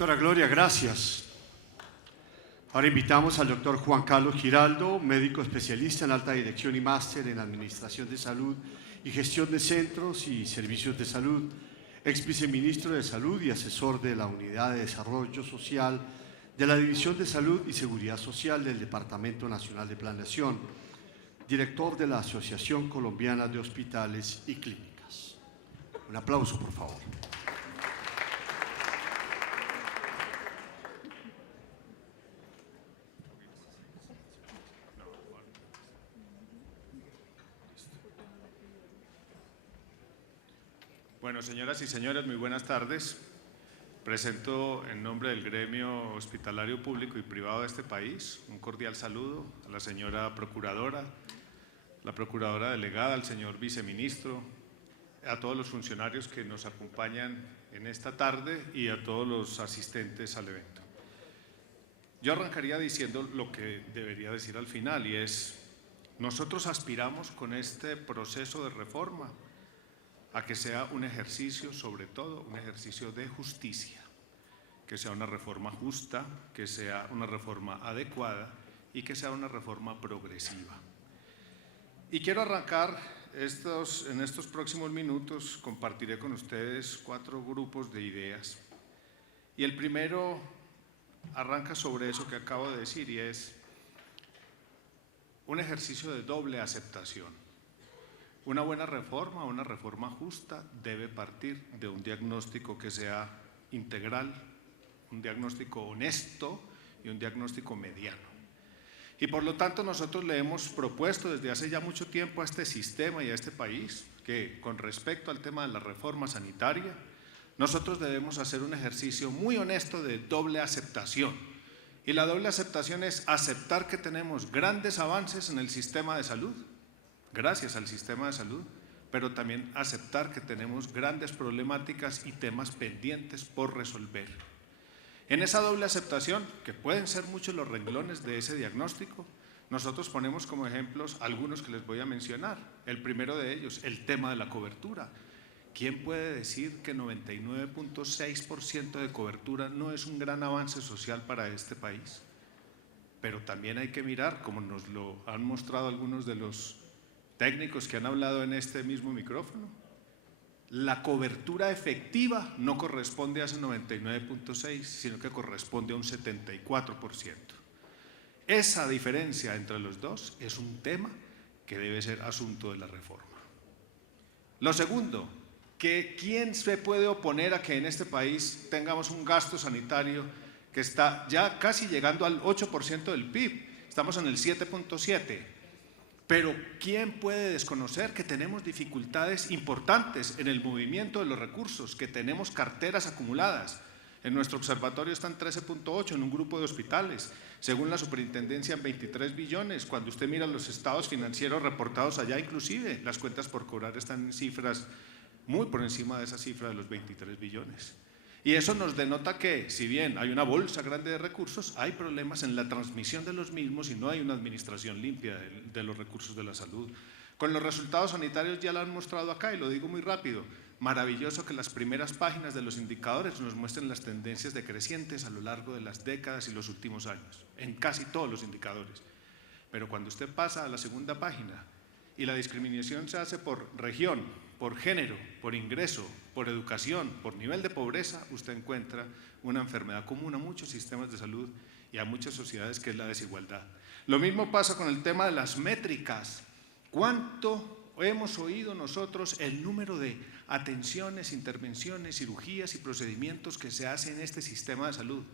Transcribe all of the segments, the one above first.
Doctora Gloria, gracias. Ahora invitamos al doctor Juan Carlos Giraldo, médico especialista en alta dirección y máster en Administración de Salud y Gestión de Centros y Servicios de Salud, ex viceministro de Salud y asesor de la Unidad de Desarrollo Social de la División de Salud y Seguridad Social del Departamento Nacional de Planeación, director de la Asociación Colombiana de Hospitales y Clínicas. Un aplauso, por favor. Bueno, señoras y señores, muy buenas tardes. Presento en nombre del gremio hospitalario público y privado de este país un cordial saludo a la señora procuradora, la procuradora delegada, al señor viceministro, a todos los funcionarios que nos acompañan en esta tarde y a todos los asistentes al evento. Yo arrancaría diciendo lo que debería decir al final, y es: nosotros aspiramos con este proceso de reforma a que sea un ejercicio, sobre todo un ejercicio de justicia, que sea una reforma justa, que sea una reforma adecuada y que sea una reforma progresiva. Y quiero arrancar en estos próximos minutos, compartiré con ustedes 4 grupos de ideas. Y el primero arranca sobre eso que acabo de decir, y es un ejercicio de doble aceptación. Una buena reforma, una reforma justa, debe partir de un diagnóstico que sea integral, un diagnóstico honesto y un diagnóstico mediano. Y por lo tanto nosotros le hemos propuesto desde hace ya mucho tiempo a este sistema y a este país que, con respecto al tema de la reforma sanitaria, nosotros debemos hacer un ejercicio muy honesto de doble aceptación. Y la doble aceptación es aceptar que tenemos grandes avances en el sistema de salud, gracias al sistema de salud, pero también aceptar que tenemos grandes problemáticas y temas pendientes por resolver. En esa doble aceptación, que pueden ser muchos los renglones de ese diagnóstico, nosotros ponemos como ejemplos algunos que les voy a mencionar. El primero de ellos, el tema de la cobertura. ¿Quién puede decir que 99.6% de cobertura no es un gran avance social para este país? Pero también hay que mirar, como nos lo han mostrado algunos de los técnicos que han hablado en este mismo micrófono, la cobertura efectiva no corresponde a ese 99.6, sino que corresponde a un 74%. Esa diferencia entre los dos es un tema que debe ser asunto de la reforma. Lo segundo, que ¿quién se puede oponer a que en este país tengamos un gasto sanitario que está ya casi llegando al 8% del PIB? Estamos en el 7.7%. Pero ¿quién puede desconocer que tenemos dificultades importantes en el movimiento de los recursos, que tenemos carteras acumuladas? En nuestro observatorio están 13.8 en un grupo de hospitales, según la superintendencia en 23 billones. Cuando usted mira los estados financieros reportados allá, inclusive las cuentas por cobrar están en cifras muy por encima de esa cifra de los 23 billones. Y eso nos denota que, si bien hay una bolsa grande de recursos, hay problemas en la transmisión de los mismos y no hay una administración limpia de los recursos de la salud. Con los resultados sanitarios ya lo han mostrado acá, y lo digo muy rápido. Maravilloso que las primeras páginas de los indicadores nos muestren las tendencias decrecientes a lo largo de las décadas y los últimos años, en casi todos los indicadores. Pero cuando usted pasa a la segunda página y la discriminación se hace por región, por género, por ingreso, por educación, por nivel de pobreza, usted encuentra una enfermedad común a muchos sistemas de salud y a muchas sociedades, que es la desigualdad. Lo mismo pasa con el tema de las métricas. ¿Cuánto hemos oído nosotros el número de atenciones, intervenciones, cirugías y procedimientos que se hacen en este sistema de salud?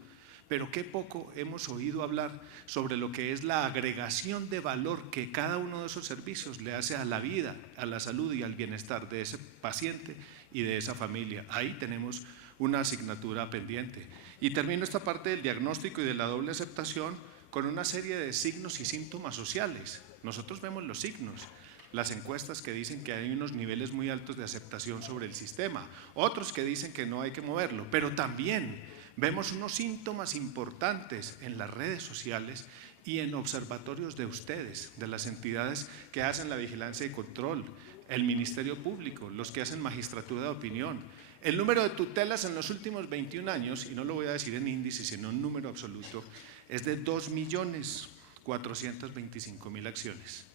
Pero qué poco hemos oído hablar sobre lo que es la agregación de valor que cada uno de esos servicios le hace a la vida, a la salud y al bienestar de ese paciente y de esa familia. Ahí tenemos una asignatura pendiente. Y termino esta parte del diagnóstico y de la doble aceptación con una serie de signos y síntomas sociales. Nosotros vemos los signos, las encuestas que dicen que hay unos niveles muy altos de aceptación sobre el sistema, otros que dicen que no hay que moverlo, pero también vemos unos síntomas importantes en las redes sociales y en observatorios de ustedes, de las entidades que hacen la vigilancia y control, el Ministerio Público, los que hacen magistratura de opinión. El número de tutelas en los últimos 21 años, y no lo voy a decir en índice, sino en número absoluto, es de 2.425.000 acciones.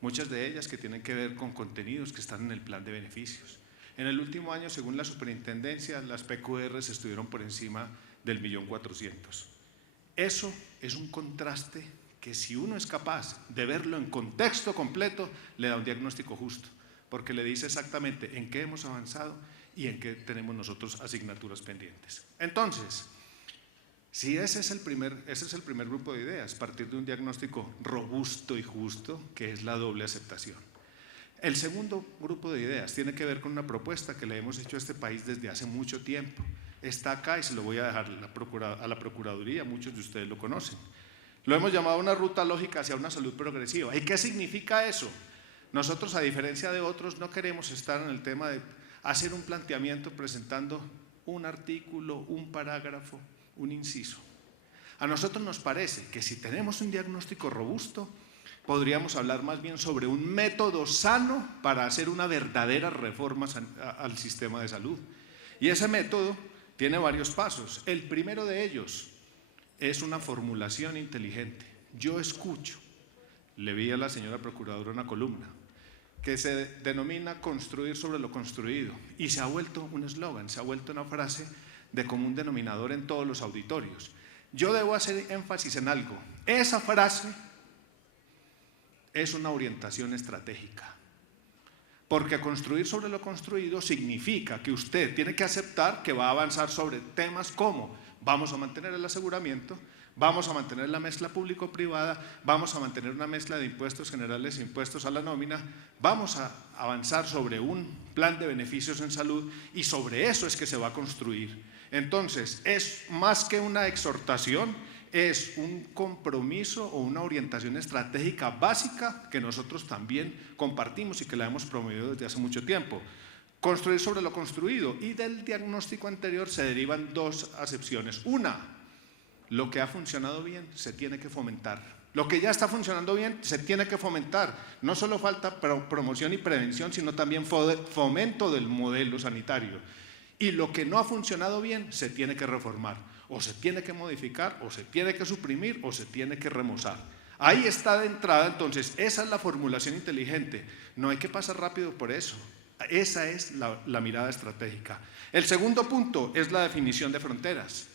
Muchas de ellas que tienen que ver con contenidos que están en el plan de beneficios. En el último año, según la superintendencia, las PQRs estuvieron por encima del 1.400.000. Eso es un contraste que, si uno es capaz de verlo en contexto completo, le da un diagnóstico justo, porque le dice exactamente en qué hemos avanzado y en qué tenemos nosotros asignaturas pendientes. Entonces, si ese es el primer grupo de ideas, partir de un diagnóstico robusto y justo, que es la doble aceptación. El segundo grupo de ideas tiene que ver con una propuesta que le hemos hecho a este país desde hace mucho tiempo. Está acá y se lo voy a dejar a la Procuraduría, muchos de ustedes lo conocen. Lo hemos llamado una ruta lógica hacia una salud progresiva. ¿Y qué significa eso? Nosotros, a diferencia de otros, no queremos estar en el tema de hacer un planteamiento presentando un artículo, un parágrafo, un inciso. A nosotros nos parece que si tenemos un diagnóstico robusto, podríamos hablar más bien sobre un método sano para hacer una verdadera reforma al sistema de salud. Y ese método tiene varios pasos. El primero de ellos es una formulación inteligente. Yo escucho, le vi a la señora Procuradora una columna, que se denomina construir sobre lo construido, y se ha vuelto un eslogan, se ha vuelto una frase de común denominador en todos los auditorios. Yo debo hacer énfasis en algo. Esa frase es una orientación estratégica, porque construir sobre lo construido significa que usted tiene que aceptar que va a avanzar sobre temas como vamos a mantener el aseguramiento, vamos a mantener la mezcla público-privada, vamos a mantener una mezcla de impuestos generales e impuestos a la nómina, vamos a avanzar sobre un plan de beneficios en salud, y sobre eso es que se va a construir. Entonces, es más que una exhortación, es un compromiso o una orientación estratégica básica que nosotros también compartimos y que la hemos promovido desde hace mucho tiempo. Construir sobre lo construido, y del diagnóstico anterior se derivan dos acepciones. Una, lo que ha funcionado bien se tiene que fomentar. Lo que ya está funcionando bien se tiene que fomentar. No solo falta promoción y prevención, sino también fomento del modelo sanitario. Y lo que no ha funcionado bien se tiene que reformar, o se tiene que modificar, o se tiene que suprimir, o se tiene que remozar. Ahí está de entrada. Entonces, esa es la formulación inteligente. No hay que pasar rápido por eso. Esa es la mirada estratégica. El segundo punto es la definición de fronteras,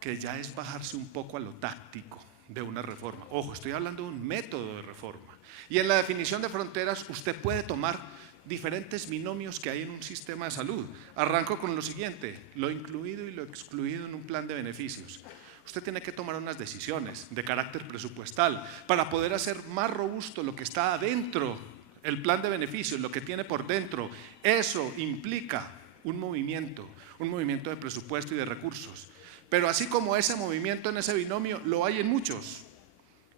que ya es bajarse un poco a lo táctico de una reforma. Ojo, estoy hablando de un método de reforma. Y en la definición de fronteras usted puede tomar diferentes binomios que hay en un sistema de salud. Arranco con lo siguiente: lo incluido y lo excluido en un plan de beneficios. Usted tiene que tomar unas decisiones de carácter presupuestal para poder hacer más robusto lo que está adentro, el plan de beneficios, lo que tiene por dentro. Eso implica un movimiento de presupuesto y de recursos. Pero así como ese movimiento en ese binomio, lo hay en muchos.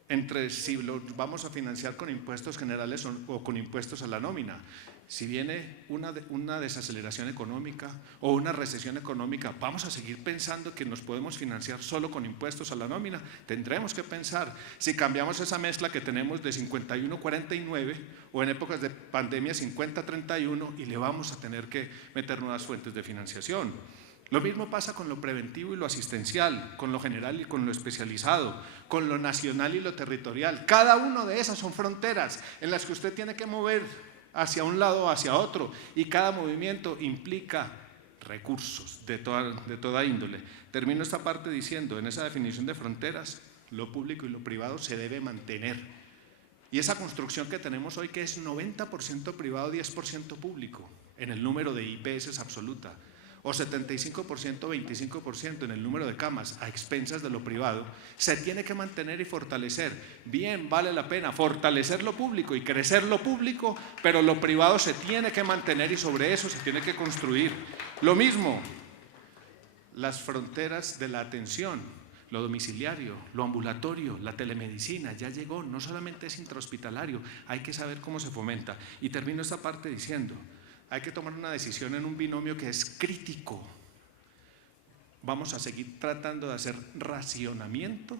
Entre si lo vamos a financiar con impuestos generales o con impuestos a la nómina. Si viene una desaceleración económica o una recesión económica, ¿vamos a seguir pensando que nos podemos financiar solo con impuestos a la nómina? Tendremos que pensar si cambiamos esa mezcla que tenemos de 51-49 o en épocas de pandemia 50-31, y le vamos a tener que meter nuevas fuentes de financiación. Lo mismo pasa con lo preventivo y lo asistencial, con lo general y con lo especializado, con lo nacional y lo territorial. Cada una de esas son fronteras en las que usted tiene que mover hacia un lado o hacia otro, y cada movimiento implica recursos de toda índole. Termino esta parte diciendo, en esa definición de fronteras, lo público y lo privado se debe mantener. Y esa construcción que tenemos hoy, que es 90% privado, 10% público, en el número de IPS absoluta, o 75%, 25% en el número de camas a expensas de lo privado, se tiene que mantener y fortalecer. Bien, vale la pena fortalecer lo público y crecer lo público, pero lo privado se tiene que mantener y sobre eso se tiene que construir. Lo mismo, las fronteras de la atención, lo domiciliario, lo ambulatorio, la telemedicina, ya llegó, no solamente es intrahospitalario, hay que saber cómo se fomenta. Y termino esta parte diciendo, hay que tomar una decisión en un binomio que es crítico. ¿Vamos a seguir tratando de hacer racionamiento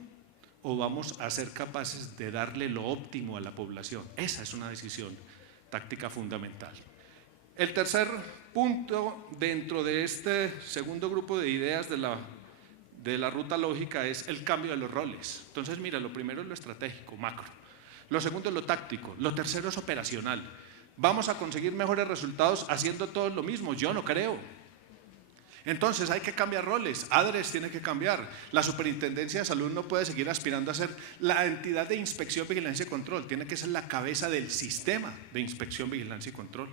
o vamos a ser capaces de darle lo óptimo a la población? Esa es una decisión táctica fundamental. El tercer punto dentro de este segundo grupo de ideas de la ruta lógica es el cambio de los roles. Entonces, mira, lo primero es lo estratégico, macro. Lo segundo es lo táctico. Lo tercero es operacional. ¿Vamos a conseguir mejores resultados haciendo todos lo mismo? Yo no creo. Entonces hay que cambiar roles. ADRES tiene que cambiar. La Superintendencia de Salud no puede seguir aspirando a ser la entidad de inspección, vigilancia y control. Tiene que ser la cabeza del sistema de inspección, vigilancia y control.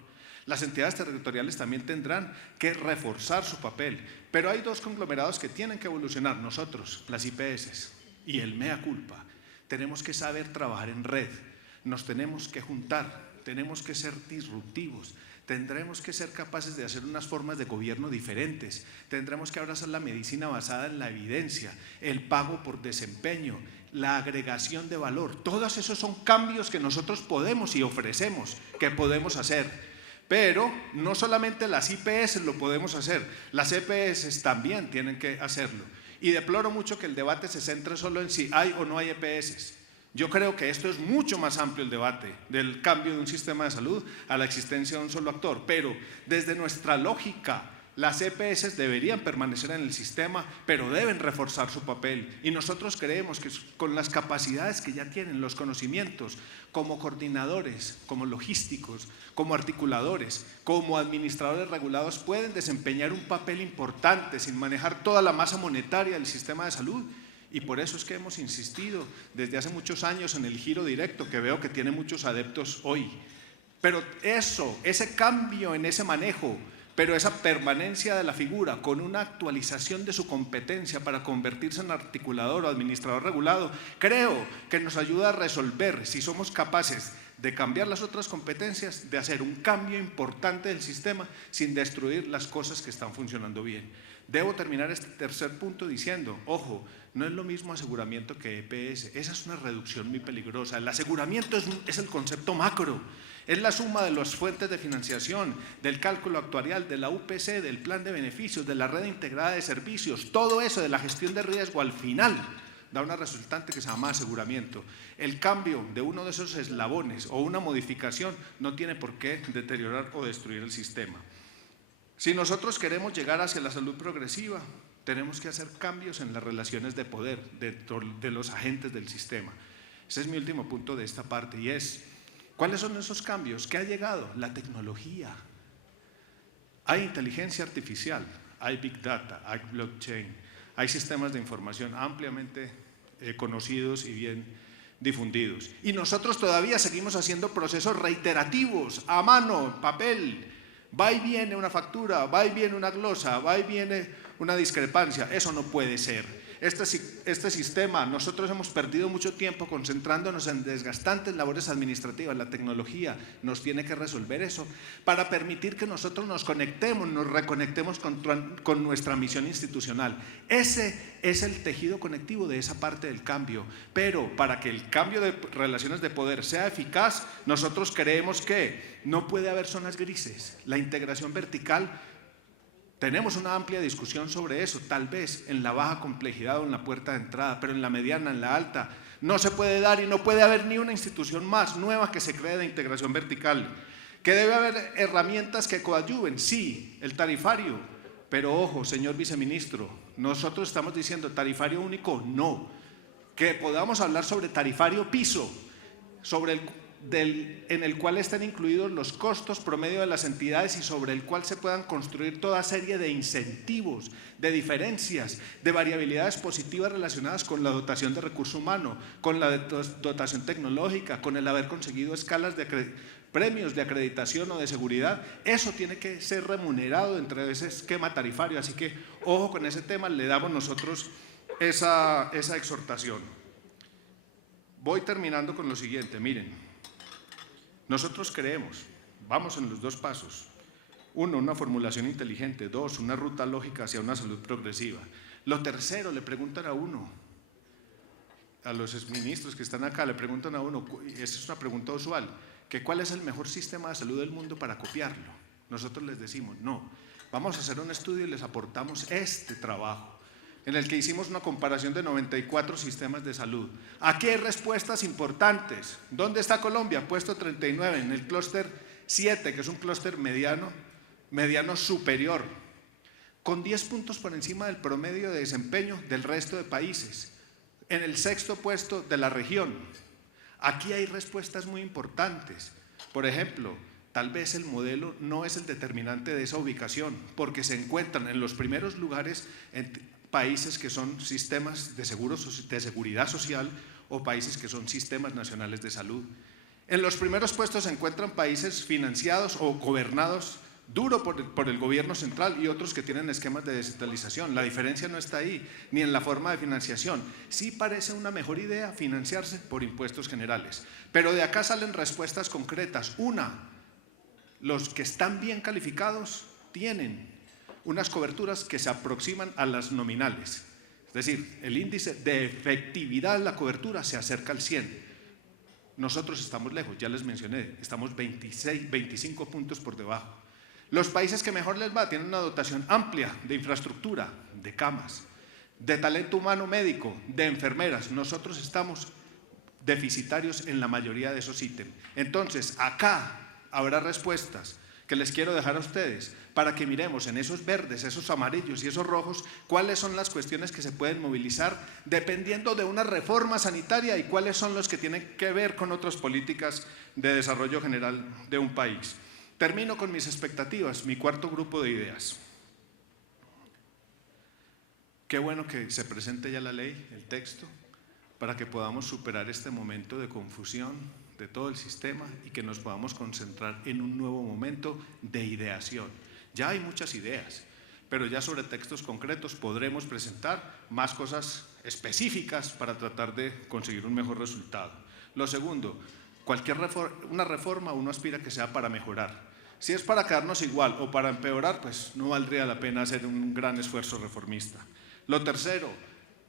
Las entidades territoriales también tendrán que reforzar su papel, pero hay dos conglomerados que tienen que evolucionar. Nosotros, las IPS y el mea culpa, tenemos que saber trabajar en red, nos tenemos que juntar, tenemos que ser disruptivos, tendremos que ser capaces de hacer unas formas de gobierno diferentes, tendremos que abrazar la medicina basada en la evidencia, el pago por desempeño, la agregación de valor. Todos esos son cambios que nosotros podemos y ofrecemos, que podemos hacer. Pero no solamente las IPS lo podemos hacer, las EPS también tienen que hacerlo. Y deploro mucho que el debate se centre solo en si hay o no hay EPS. Yo creo que esto es mucho más amplio el debate del cambio de un sistema de salud a la existencia de un solo actor. Pero desde nuestra lógica, las EPS deberían permanecer en el sistema, pero deben reforzar su papel. Y nosotros creemos que con las capacidades que ya tienen, los conocimientos, como coordinadores, como logísticos, como articuladores, como administradores regulados, pueden desempeñar un papel importante sin manejar toda la masa monetaria del sistema de salud. Y por eso es que hemos insistido desde hace muchos años en el giro directo, que veo que tiene muchos adeptos hoy. Pero ese cambio en ese manejo, pero esa permanencia de la figura con una actualización de su competencia para convertirse en articulador o administrador regulado, creo que nos ayuda a resolver, si somos capaces de cambiar las otras competencias, de hacer un cambio importante del sistema sin destruir las cosas que están funcionando bien. Debo terminar este tercer punto diciendo, ojo, no es lo mismo aseguramiento que EPS, esa es una reducción muy peligrosa. El aseguramiento es el concepto macro, es la suma de las fuentes de financiación, del cálculo actuarial, de la UPC, del plan de beneficios, de la red integrada de servicios, todo eso de la gestión de riesgo al final da una resultante que se llama aseguramiento. El cambio de uno de esos eslabones o una modificación no tiene por qué deteriorar o destruir el sistema. Si nosotros queremos llegar hacia la salud progresiva, tenemos que hacer cambios en las relaciones de poder de los agentes del sistema. Ese es mi último punto de esta parte y es, ¿cuáles son esos cambios? ¿Qué ha llegado? La tecnología. Hay inteligencia artificial, hay Big Data, hay blockchain, hay sistemas de información ampliamente conocidos y bien difundidos. Y nosotros todavía seguimos haciendo procesos reiterativos, a mano, papel. Va y viene una factura, va y viene una glosa, va y viene una discrepancia. Eso no puede ser. Este sistema, nosotros hemos perdido mucho tiempo concentrándonos en desgastantes labores administrativas. La tecnología nos tiene que resolver eso para permitir que nosotros nos conectemos, nos reconectemos con nuestra misión institucional. Ese es el tejido conectivo de esa parte del cambio. Pero para que el cambio de relaciones de poder sea eficaz, nosotros creemos que no puede haber zonas grises. La integración vertical, tenemos una amplia discusión sobre eso, tal vez en la baja complejidad o en la puerta de entrada, pero en la mediana, en la alta, no se puede dar y no puede haber ni una institución más nueva que se cree de integración vertical. ¿Que debe haber herramientas que coadyuven? Sí, el tarifario, pero ojo, señor viceministro, nosotros estamos diciendo tarifario único, no. Que podamos hablar sobre tarifario piso, en el cual estén incluidos los costos promedio de las entidades y sobre el cual se puedan construir toda serie de incentivos, de diferencias, de variabilidades positivas relacionadas con la dotación de recurso humano, con la dotación tecnológica, con el haber conseguido escalas de premios de acreditación o de seguridad. Eso tiene que ser remunerado dentro de ese esquema tarifario, así que ojo con ese tema, le damos nosotros esa exhortación. Voy terminando con lo siguiente, miren. Nosotros creemos, vamos en los dos pasos. Uno, una formulación inteligente. Dos, una ruta lógica hacia una salud progresiva. Lo tercero, le preguntan a uno, a los exministros que están acá, le preguntan a uno, esa es una pregunta usual, que ¿cuál es el mejor sistema de salud del mundo para copiarlo? Nosotros les decimos, no, vamos a hacer un estudio y les aportamos este trabajo, en el que hicimos una comparación de 94 sistemas de salud. Aquí hay respuestas importantes. ¿Dónde está Colombia? Puesto 39, en el clúster 7, que es un clúster mediano superior, con 10 puntos por encima del promedio de desempeño del resto de países, en el 6º puesto de la región. Aquí hay respuestas muy importantes. Por ejemplo, tal vez el modelo no es el determinante de esa ubicación, porque se encuentran en los primeros lugares en países que son sistemas de seguridad social o países que son sistemas nacionales de salud. En los primeros puestos se encuentran países financiados o gobernados duro por el gobierno central y otros que tienen esquemas de descentralización. La diferencia no está ahí, ni en la forma de financiación. Sí parece una mejor idea financiarse por impuestos generales, pero de acá salen respuestas concretas. Una, los que están bien calificados tienen unas coberturas que se aproximan a las nominales. Es decir, el índice de efectividad de la cobertura se acerca al 100. Nosotros estamos lejos, ya les mencioné, estamos 25 puntos por debajo. Los países que mejor les va tienen una dotación amplia de infraestructura, de camas, de talento humano médico, de enfermeras. Nosotros estamos deficitarios en la mayoría de esos ítems. Entonces, acá habrá respuestas que les quiero dejar a ustedes para que miremos en esos verdes, esos amarillos y esos rojos cuáles son las cuestiones que se pueden movilizar dependiendo de una reforma sanitaria y cuáles son los que tienen que ver con otras políticas de desarrollo general de un país. Termino con mis expectativas, mi cuarto grupo de ideas. Qué bueno que se presente ya la ley, el texto, para que podamos superar este momento de confusión de todo el sistema y que nos podamos concentrar en un nuevo momento de ideación. Ya hay muchas ideas, pero ya sobre textos concretos podremos presentar más cosas específicas para tratar de conseguir un mejor resultado. Lo segundo, una reforma uno aspira que sea para mejorar. Si es para quedarnos igual o para empeorar, pues no valdría la pena hacer un gran esfuerzo reformista. Lo tercero,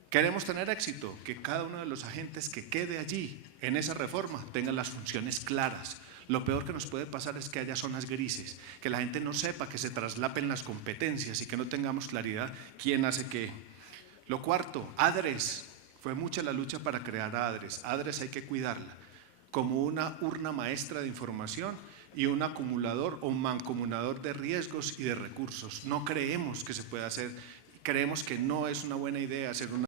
queremos tener éxito, que cada uno de los agentes que quede allí en esa reforma tenga las funciones claras. Lo peor que nos puede pasar es que haya zonas grises, que la gente no sepa, que se traslapen las competencias y que no tengamos claridad quién hace qué. Lo cuarto, ADRES. Fue mucha la lucha para crear ADRES. ADRES hay que cuidarla como una urna maestra de información y un acumulador o un mancomunador de riesgos y de recursos. No creemos que se pueda hacer, creemos que no es una buena idea hacer una